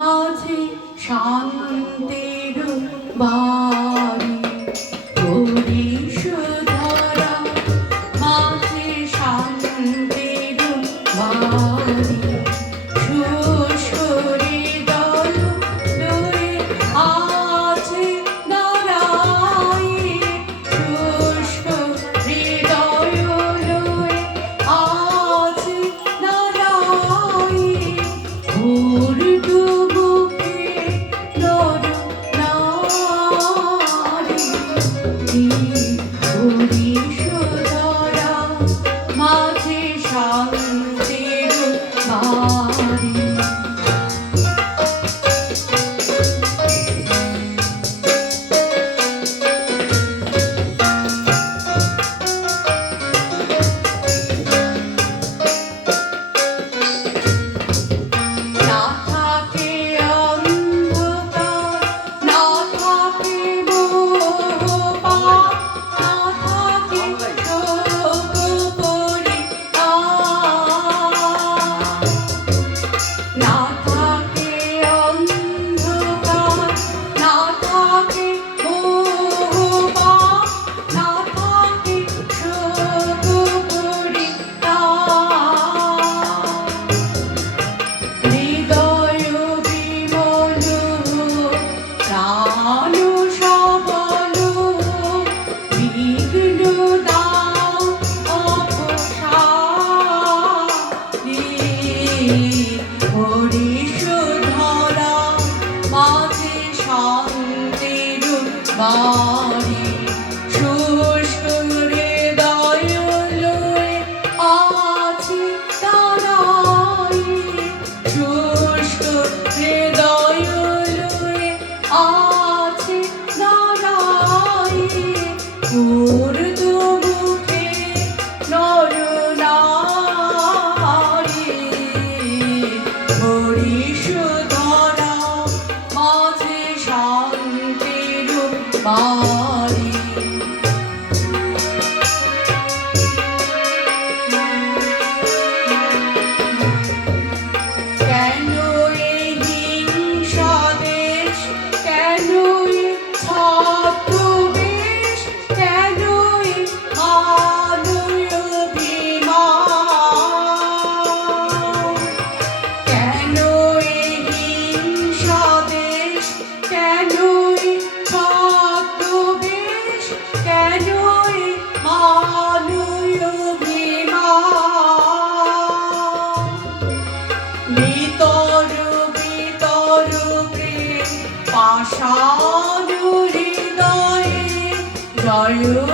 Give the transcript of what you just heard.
আছে শান্তির বাড়ি হরিশধরা মাঝে শান্তির বাড়ি সুসরে দল দূরে আছে দাঁড়ায় শুষ্ক হৃদয় লয়ে আছে দাঁড়ায় মাঝে শান্তির বাড়ি হরিশধরা মাঝে শান্তির বাড়ি শুষ্ক হৃদয় লয়ে আছে দাঁড়ায় শুষ্ক হৃদয় লয়ে আছে দাঁড়ায় মুখে নরনারী হরিশধরা মাঝে শান্তির বাড়ি কেন এই হিংসা দেশ কেন এই ছদ্মবেশ কেন এই মানবীয় অভিমান কেন এই হিংসা দেশ কেন এই ছদ্মবেশ কেন এই মানবীয় অভিমান ভিতর ভিতর প্রেম পাষাণ হৃদয়ে জয়